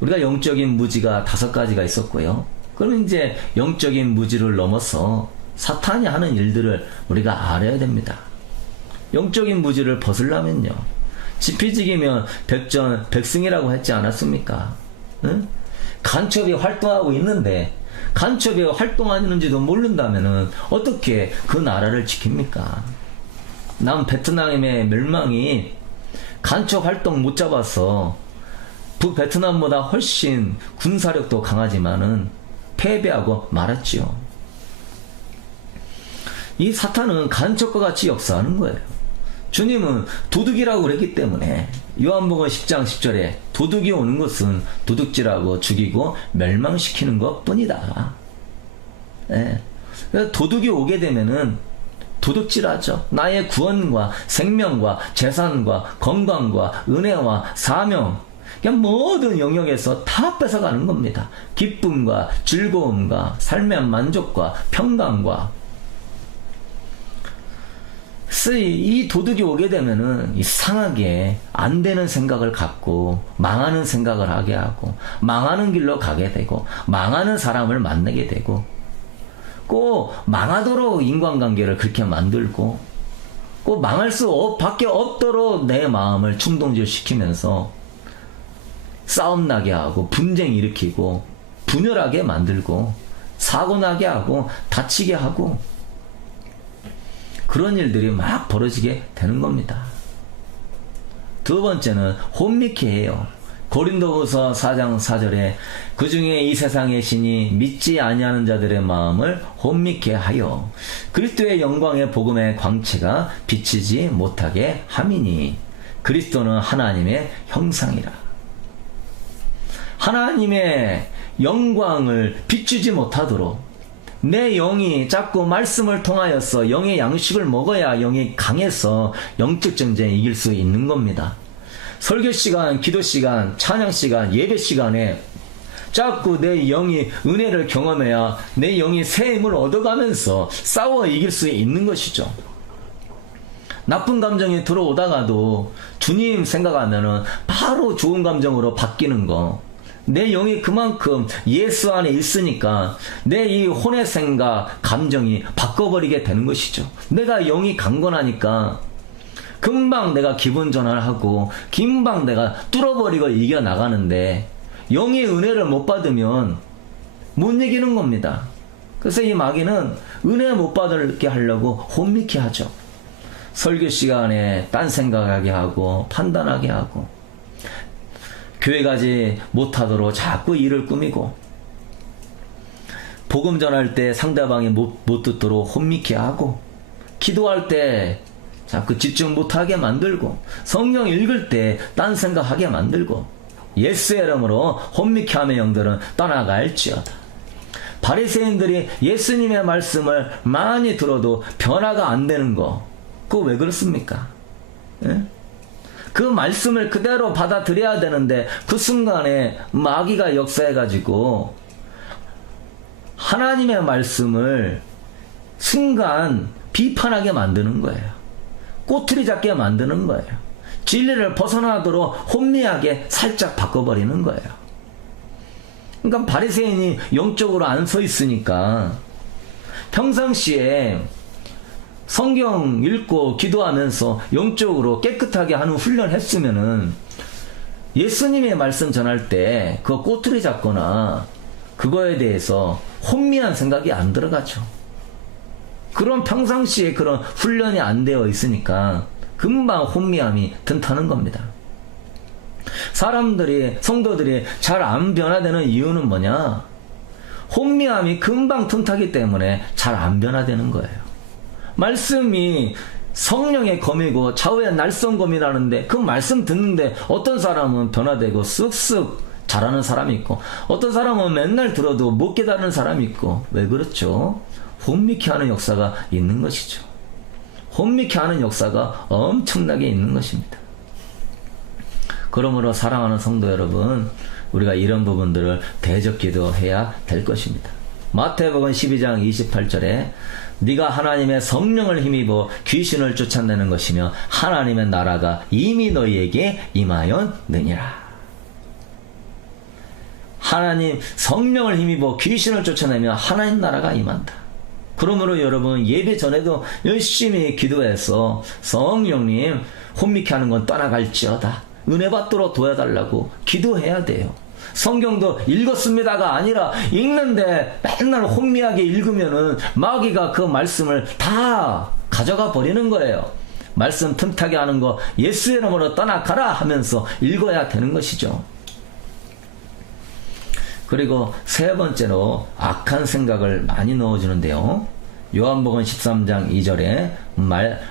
우리가 영적인 무지가 5가지가 있었고요. 그럼 이제 영적인 무지를 넘어서 사탄이 하는 일들을 우리가 알아야 됩니다. 영적인 무지를 벗으려면요, 지피지기면 백승이라고 했지 않았습니까? 응? 간첩이 활동하고 있는데 간첩이 활동하는지도 모른다면은 어떻게 그 나라를 지킵니까? 남베트남의 멸망이 간첩 활동 못 잡아서 북베트남보다 훨씬 군사력도 강하지만은 패배하고 말았지요. 이 사탄은 간첩과 같이 역사하는 거예요. 주님은 도둑이라고 그랬기 때문에 요한복음 10장 10절에 도둑이 오는 것은 도둑질하고 죽이고 멸망시키는 것 뿐이다. 네. 도둑이 오게 되면은 도둑질하죠. 나의 구원과 생명과 재산과 건강과 은혜와 사명, 그냥 모든 영역에서 다 뺏어가는 겁니다. 기쁨과 즐거움과 삶의 만족과 평강과. 이 도둑이 오게 되면은 이상하게 안 되는 생각을 갖고 망하는 생각을 하게 하고 망하는 길로 가게 되고 망하는 사람을 만나게 되고 꼭 망하도록 인간관계를 그렇게 만들고 꼭 망할 수 밖에 없도록 내 마음을 충동질시키면서 싸움 나게 하고 분쟁 일으키고 분열하게 만들고 사고 나게 하고 다치게 하고 그런 일들이 막 벌어지게 되는 겁니다. 두 번째는 혼미케 해요. 고린도후서 4장 4절에 그 중에 이 세상의 신이 믿지 아니하는 자들의 마음을 혼미케 하여 그리스도의 영광의 복음의 광채가 비치지 못하게 함이니 그리스도는 하나님의 형상이라. 하나님의 영광을 비추지 못하도록 내 영이 자꾸 말씀을 통하여서 영의 양식을 먹어야 영이 강해서 영적 전쟁에 이길 수 있는 겁니다. 설교 시간, 기도 시간, 찬양 시간, 예배 시간에 자꾸 내 영이 은혜를 경험해야 내 영이 새 힘을 얻어가면서 싸워 이길 수 있는 것이죠. 나쁜 감정이 들어오다가도 주님 생각하면은 바로 좋은 감정으로 바뀌는 거. 내 영이 그만큼 예수 안에 있으니까 내 이 혼의 생각, 감정이 바꿔버리게 되는 것이죠. 내가 영이 강건하니까 금방 내가 기분 전환을 하고 금방 내가 뚫어버리고 이겨나가는데 영의 은혜를 못 받으면 못 이기는 겁니다. 그래서 이 마귀는 은혜 못 받게 하려고 혼미케 하죠. 설교 시간에 딴 생각하게 하고 판단하게 하고 교회 가지 못하도록 자꾸 일을 꾸미고 복음 전할 때 상대방이 못 듣도록 혼미케 하고 기도할 때 자꾸 집중 못하게 만들고 성경 읽을 때 딴 생각하게 만들고 예수의 이름으로 혼미케 하는 영들은 떠나갈지어다. 바리새인들이 예수님의 말씀을 많이 들어도 변화가 안 되는 거, 그거 왜 그렇습니까? 예? 그 말씀을 그대로 받아들여야 되는데 그 순간에 마귀가 역사해가지고 하나님의 말씀을 순간 비판하게 만드는 거예요. 꼬투리 잡게 만드는 거예요. 진리를 벗어나도록 혼미하게 살짝 바꿔버리는 거예요. 그러니까 바리새인이 영적으로 안 서 있으니까 평상시에 성경 읽고 기도하면서 영적으로 깨끗하게 하는 훈련 했으면은 예수님의 말씀 전할 때 그거 꼬투리 잡거나 그거에 대해서 혼미한 생각이 안 들어가죠. 그런 평상시에 그런 훈련이 안 되어 있으니까 금방 혼미함이 든다는 겁니다. 사람들이, 성도들이 잘 안 변화되는 이유는 뭐냐? 혼미함이 금방 튼타기 때문에 잘 안 변화되는 거예요. 말씀이 성령의 검이고 좌우의 날성검이라는데 그 말씀 듣는데 어떤 사람은 변화되고 쓱쓱 잘하는 사람이 있고 어떤 사람은 맨날 들어도 못 깨달은 사람이 있고. 왜 그렇죠? 혼미케 하는 역사가 있는 것이죠. 혼미케 하는 역사가 엄청나게 있는 것입니다. 그러므로 사랑하는 성도 여러분, 우리가 이런 부분들을 대적 기도해야 될 것입니다. 마태복음 12장 28절에 네가 하나님의 성령을 힘입어 귀신을 쫓아내는 것이며 하나님의 나라가 이미 너희에게 임하였느니라. 하나님 성령을 힘입어 귀신을 쫓아내며 하나님 나라가 임한다. 그러므로 여러분 예배 전에도 열심히 기도해서 성령님 혼미케 하는 건 떠나갈지어다, 은혜 받도록 도와달라고 기도해야 돼요. 성경도 읽었습니다가 아니라 읽는데 맨날 혼미하게 읽으면은 마귀가 그 말씀을 다 가져가 버리는 거예요. 말씀 틈타게 하는 거 예수의 이름으로 떠나가라 하면서 읽어야 되는 것이죠. 그리고 세 번째로 악한 생각을 많이 넣어주는데요. 요한복음 13장 2절에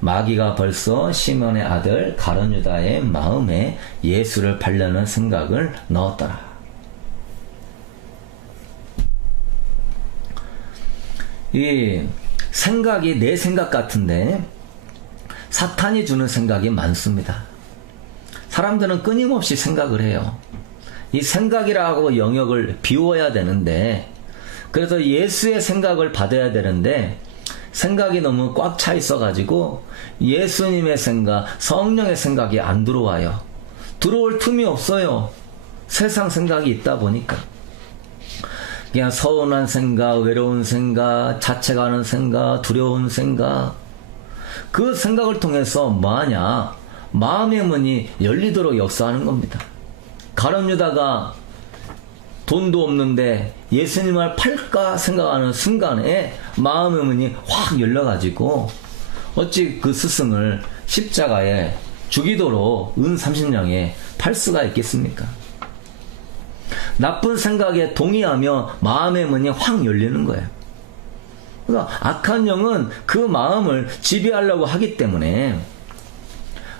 마귀가 벌써 시몬의 아들 가룟 유다의 마음에 예수를 팔려는 생각을 넣었더라. 이 생각이 내 생각 같은데 사탄이 주는 생각이 많습니다. 사람들은 끊임없이 생각을 해요. 이 생각이라고 영역을 비워야 되는데, 그래서 예수의 생각을 받아야 되는데 생각이 너무 꽉 차 있어 가지고 예수님의 생각, 성령의 생각이 안 들어와요. 들어올 틈이 없어요. 세상 생각이 있다 보니까 그냥 서운한 생각, 외로운 생각, 자책하는 생각, 두려운 생각, 그 생각을 통해서 뭐하냐, 마음의 문이 열리도록 역사하는 겁니다. 가룟 유다가 돈도 없는데 예수님을 팔까 생각하는 순간에 마음의 문이 확 열려가지고 어찌 그 스승을 십자가에 죽이도록 은 30냥에 팔 수가 있겠습니까? 나쁜 생각에 동의하며 마음의 문이 확 열리는 거예요. 그러니까 악한 영은 그 마음을 지배하려고 하기 때문에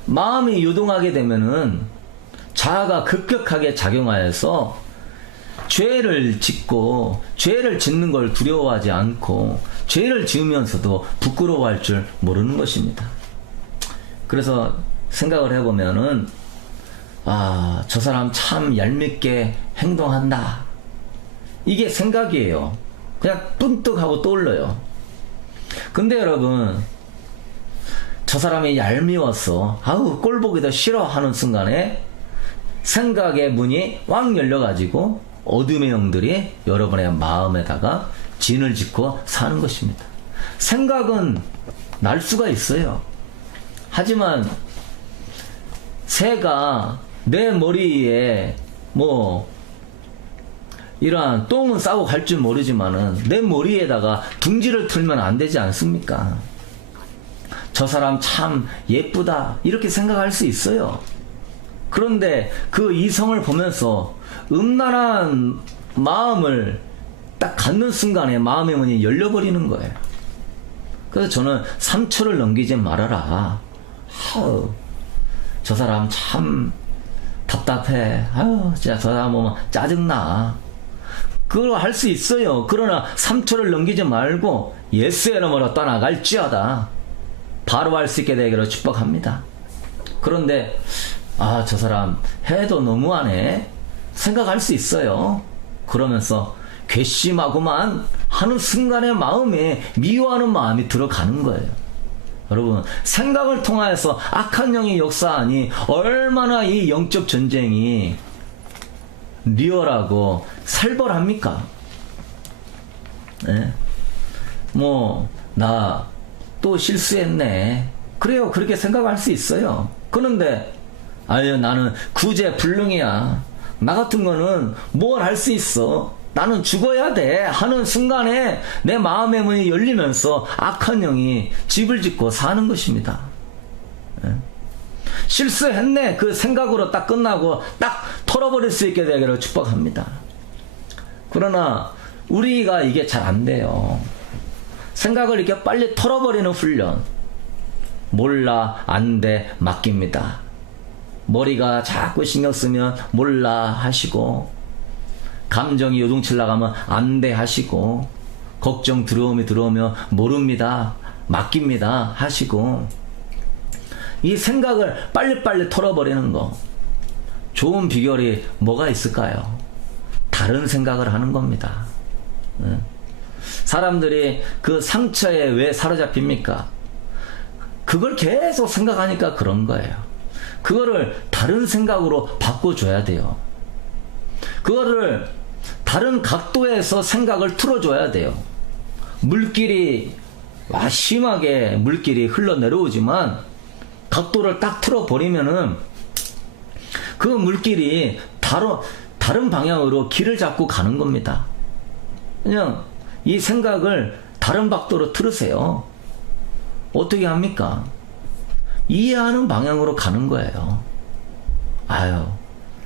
마음이 유동하게 되면은 자아가 급격하게 작용하여서 죄를 짓고, 죄를 짓는 걸 두려워하지 않고 죄를 지으면서도 부끄러워할 줄 모르는 것입니다. 그래서 생각을 해보면은 저 사람 참 얄밉게 행동한다, 이게 생각이에요. 그냥 뚠뜩하고 떠올려요. 근데 여러분, 저 사람이 얄미워서 꼴 보기도 싫어 하는 순간에 생각의 문이 왕 열려가지고 어둠의 영들이 여러분의 마음에다가 진을 짓고 사는 것입니다. 생각은 날 수가 있어요. 하지만 새가 내 머리에 이러한 똥은 싸고 갈 줄 모르지만은 내 머리에다가 둥지를 틀면 안 되지 않습니까? 저 사람 참 예쁘다, 이렇게 생각할 수 있어요. 그런데 그 이성을 보면서 음란한 마음을 딱 갖는 순간에 마음의 문이 열려버리는 거예요. 그래서 저는 3초를 넘기지 말아라. 저 사람 참 답답해. 진짜 저 사람 보면 짜증나. 그걸 할 수 있어요. 그러나 3초를 넘기지 말고 예수의 이름으로 떠나갈지어다, 바로 할 수 있게 되기를 축복합니다. 그런데 저 사람 해도 너무하네 생각할 수 있어요. 그러면서 괘씸하구만 하는 순간에 마음에 미워하는 마음이 들어가는 거예요. 여러분, 생각을 통하여서 악한 영이 역사하니 얼마나 이 영적 전쟁이 리얼하고 살벌합니까? 네? 나 또 실수했네, 그래요. 그렇게 생각할 수 있어요. 그런데 나는 구제불능이야, 나 같은 거는 뭘 할 수 있어, 나는 죽어야 돼 하는 순간에 내 마음의 문이 열리면서 악한 영이 집을 짓고 사는 것입니다. 실수했네, 그 생각으로 딱 끝나고 딱 털어버릴 수 있게 되기를 축복합니다. 그러나 우리가 이게 잘 안 돼요. 생각을 이렇게 빨리 털어버리는 훈련, 몰라, 안 돼, 맡깁니다. 머리가 자꾸 신경 쓰면 몰라 하시고, 감정이 요동칠 나가면 안 돼 하시고, 걱정 들어오면 모릅니다, 맡깁니다 하시고, 이 생각을 빨리빨리 털어버리는 거, 좋은 비결이 뭐가 있을까요? 다른 생각을 하는 겁니다. 사람들이 그 상처에 왜 사로잡힙니까? 그걸 계속 생각하니까 그런 거예요. 그거를 다른 생각으로 바꿔줘야 돼요. 그거를 다른 각도에서 생각을 틀어줘야 돼요. 물길이 심하게 물길이 흘러내려오지만 각도를 딱 틀어버리면은 그 물길이 다른 방향으로 길을 잡고 가는 겁니다. 그냥 이 생각을 다른 각도로 틀으세요. 어떻게 합니까? 이해하는 방향으로 가는 거예요. 아유,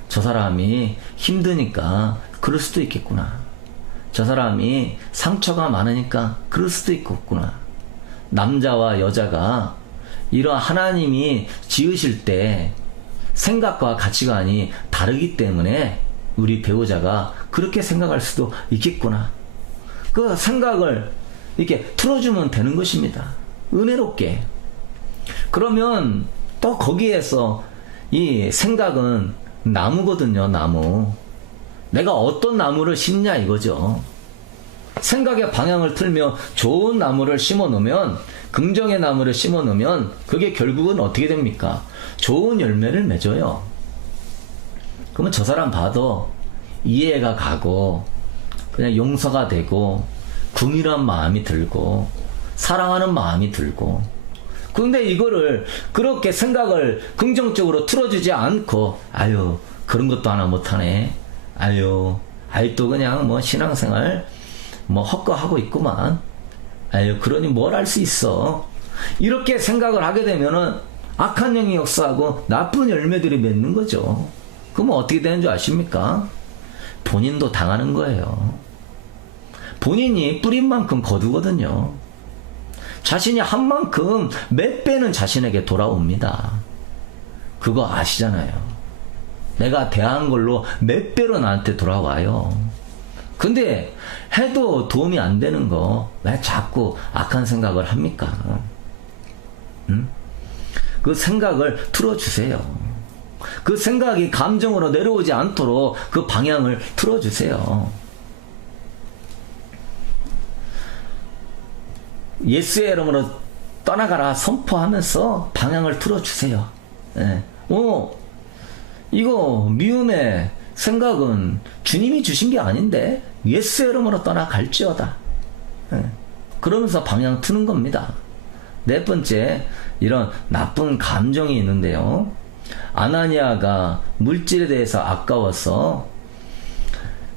저 사람이 힘드니까 그럴 수도 있겠구나. 저 사람이 상처가 많으니까 그럴 수도 있겠구나. 남자와 여자가 이런 하나님이 지으실 때 생각과 가치관이 다르기 때문에 우리 배우자가 그렇게 생각할 수도 있겠구나. 그 생각을 이렇게 틀어주면 되는 것입니다. 은혜롭게. 그러면 또 거기에서 이 생각은 나무거든요. 나무. 내가 어떤 나무를 심냐 이거죠. 생각의 방향을 틀며 좋은 나무를 심어 놓으면, 긍정의 나무를 심어 놓으면 그게 결국은 어떻게 됩니까? 좋은 열매를 맺어요. 그러면 저 사람 봐도 이해가 가고 그냥 용서가 되고 긍휼한 마음이 들고 사랑하는 마음이 들고. 근데 이거를 그렇게 생각을 긍정적으로 틀어주지 않고, 아유 그런 것도 하나 못하네, 아유 또 그냥 뭐 신앙생활 뭐 헛거하고 있구만, 아유 그러니 뭘 할 수 있어, 이렇게 생각을 하게 되면은 악한 영이 역사하고 나쁜 열매들이 맺는 거죠. 그러면 어떻게 되는 줄 아십니까? 본인도 당하는 거예요. 본인이 뿌린 만큼 거두거든요. 자신이 한 만큼 몇 배는 자신에게 돌아옵니다. 그거 아시잖아요. 내가 대한 걸로 몇 배로 나한테 돌아와요. 근데 해도 도움이 안 되는 거 왜 자꾸 악한 생각을 합니까? 응? 그 생각을 틀어주세요. 그 생각이 감정으로 내려오지 않도록 그 방향을 틀어주세요. 예수의 이름으로 떠나가라 선포하면서 방향을 틀어주세요. 예. 이거 미움의 생각은 주님이 주신 게 아닌데 예수의 이름으로 떠나갈지어다. 예. 그러면서 방향 트는 겁니다. 네 번째, 이런 나쁜 감정이 있는데요. 아나니아가 물질에 대해서 아까워서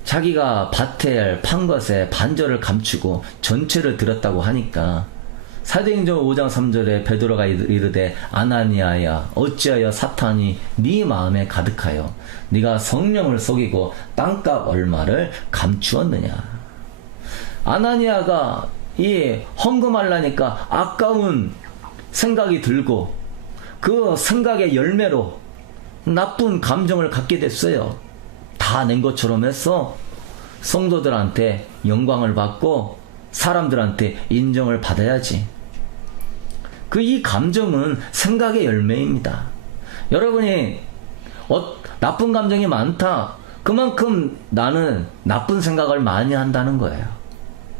자기가 밭에 판 것에 반절을 감추고 전체를 드렸다고 하니까 사도행전 5장 3절에 베드로가 이르되 아나니아야 어찌하여 사탄이 네 마음에 가득하여 네가 성령을 속이고 땅값 얼마를 감추었느냐. 아나니아가 이 헌금하려니까 아까운 생각이 들고 그 생각의 열매로 나쁜 감정을 갖게 됐어요. 다 낸 것처럼 해서 성도들한테 영광을 받고 사람들한테 인정을 받아야지. 이 감정은 생각의 열매입니다. 여러분이 나쁜 감정이 많다, 그만큼 나는 나쁜 생각을 많이 한다는 거예요.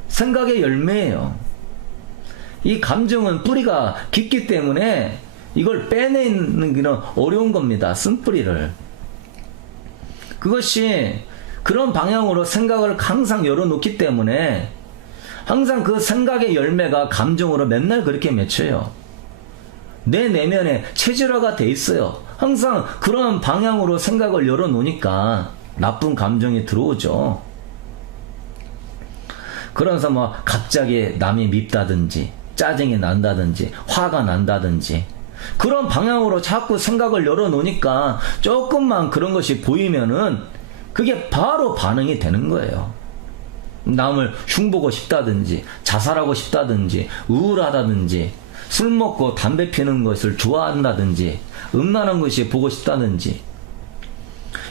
생각의 열매예요. 이 감정은 뿌리가 깊기 때문에 이걸 빼내는 게 어려운 겁니다. 쓴뿌리를. 그것이 그런 방향으로 생각을 항상 열어놓기 때문에 항상 그 생각의 열매가 감정으로 맨날 그렇게 맺혀요. 내 내면에 체질화가 돼 있어요. 항상 그런 방향으로 생각을 열어놓으니까 나쁜 감정이 들어오죠. 그러면서 뭐 갑자기 남이 밉다든지 짜증이 난다든지 화가 난다든지 그런 방향으로 자꾸 생각을 열어놓으니까 조금만 그런 것이 보이면은 그게 바로 반응이 되는 거예요. 남을 흉보고 싶다든지 자살하고 싶다든지 우울하다든지 술 먹고 담배 피우는 것을 좋아한다든지 음란한 것이 보고 싶다든지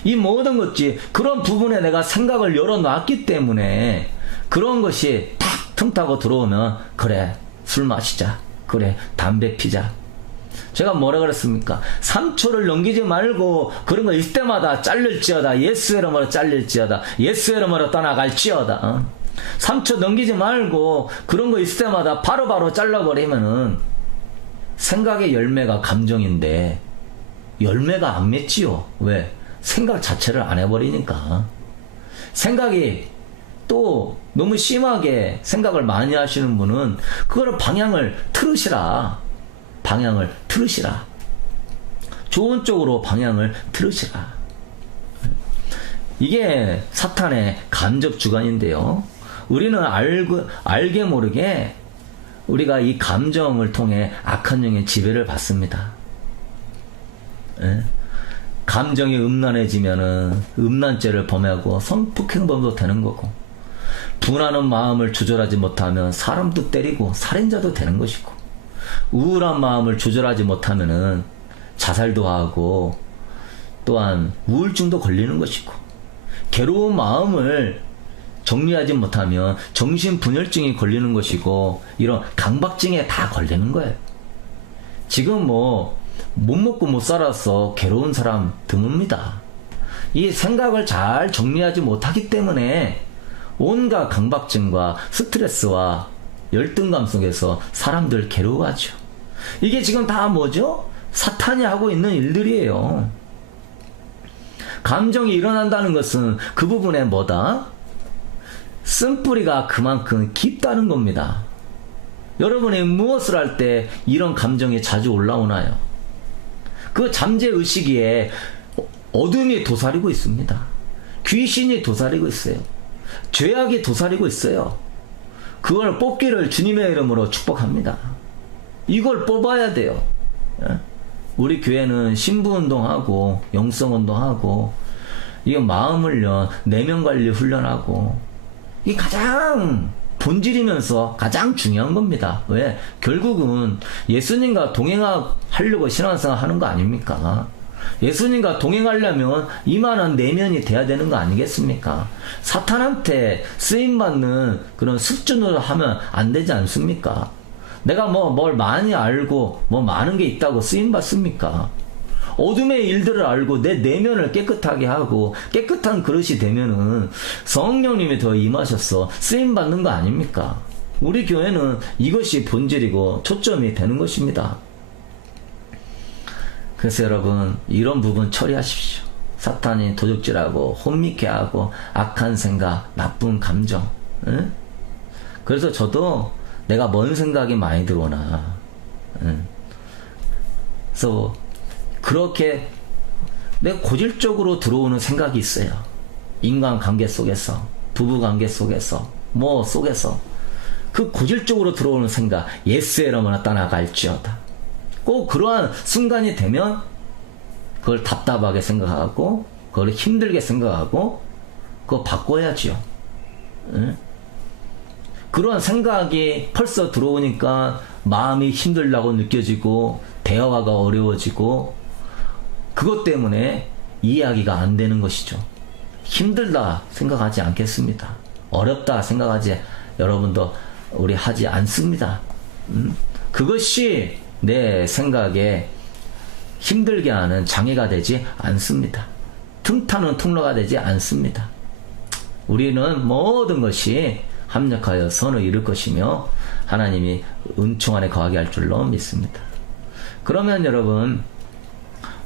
이 모든 것이 그런 부분에 내가 생각을 열어놨기 때문에 그런 것이 탁 틈타고 들어오면 그래 술 마시자, 그래 담배 피자. 제가 뭐라 그랬습니까? 3초를 넘기지 말고 그런 거 있을 때마다 잘릴지어다, 예수의 이름으로 잘릴지어다, 예수의 이름으로 떠나갈지어다. 3초 넘기지 말고 그런 거 있을 때마다 바로바로 잘라버리면은 생각의 열매가 감정인데 열매가 안 맺지요. 왜? 생각 자체를 안 해버리니까. 생각이 또 너무 심하게 생각을 많이 하시는 분은 그거를 방향을 틀으시라. 방향을 틀으시라. 좋은 쪽으로 방향을 틀으시라. 이게 사탄의 간접 주관인데요. 우리는 알게 모르게 우리가 이 감정을 통해 악한 영의 지배를 받습니다. 예? 감정이 음란해지면은 음란죄를 범하고 성폭행범도 되는 거고, 분하는 마음을 조절하지 못하면 사람도 때리고 살인자도 되는 것이고, 우울한 마음을 조절하지 못하면은 자살도 하고 또한 우울증도 걸리는 것이고, 괴로운 마음을 정리하지 못하면 정신분열증이 걸리는 것이고, 이런 강박증에 다 걸리는 거예요. 지금 뭐 못 먹고 못 살아서 괴로운 사람 드뭅니다. 이 생각을 잘 정리하지 못하기 때문에 온갖 강박증과 스트레스와 열등감 속에서 사람들 괴로워하죠. 이게 지금 다 뭐죠? 사탄이 하고 있는 일들이에요. 감정이 일어난다는 것은 그 부분에 뭐다? 쓴뿌리가 그만큼 깊다는 겁니다. 여러분이 무엇을 할 때 이런 감정이 자주 올라오나요? 그 잠재의식에 어둠이 도사리고 있습니다. 귀신이 도사리고 있어요. 죄악이 도사리고 있어요. 그걸 뽑기를 주님의 이름으로 축복합니다. 이걸 뽑아야 돼요. 우리 교회는 신부운동하고 영성운동하고 이거 마음훈련, 내면관리 훈련하고, 이게 가장 본질이면서 가장 중요한 겁니다. 왜? 결국은 예수님과 동행하려고 신앙생활 하는 거 아닙니까? 예수님과 동행하려면 이만한 내면이 돼야 되는 거 아니겠습니까? 사탄한테 쓰임받는 그런 습준으로 하면 안 되지 않습니까? 내가 뭘 많이 알고 많은 게 있다고 쓰임받습니까? 어둠의 일들을 알고 내 내면을 깨끗하게 하고 깨끗한 그릇이 되면은 성령님이 더 임하셔서 쓰임받는 거 아닙니까? 우리 교회는 이것이 본질이고 초점이 되는 것입니다. 그래서 여러분, 이런 부분 처리하십시오. 사탄이 도적질하고 혼미케 하고 악한 생각, 나쁜 감정. 응? 그래서 저도 내가 뭔 생각이 많이 들어오나. 응? 그래서 그렇게 내 고질적으로 들어오는 생각이 있어요. 인간관계 속에서, 부부관계 속에서, 속에서 그 고질적으로 들어오는 생각, 예스에러머나 떠나갈지어다. 꼭 그러한 순간이 되면 그걸 답답하게 생각하고 그걸 힘들게 생각하고 그거 바꿔야지요. 응? 그러한 생각이 벌써 들어오니까 마음이 힘들다고 느껴지고 대화가 어려워지고, 그것 때문에 이야기가 안 되는 것이죠. 힘들다 생각하지 않겠습니다. 어렵다 생각하지 여러분도 우리 하지 않습니다. 그것이 내 생각에 힘들게 하는 장애가 되지 않습니다. 틈타는 통로가 되지 않습니다. 우리는 모든 것이 합력하여 선을 이룰 것이며 하나님이 은총 안에 거하게 할 줄로 믿습니다. 그러면 여러분,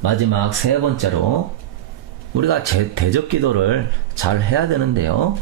마지막 세 번째로 우리가 대적 기도를 잘 해야 되는데요.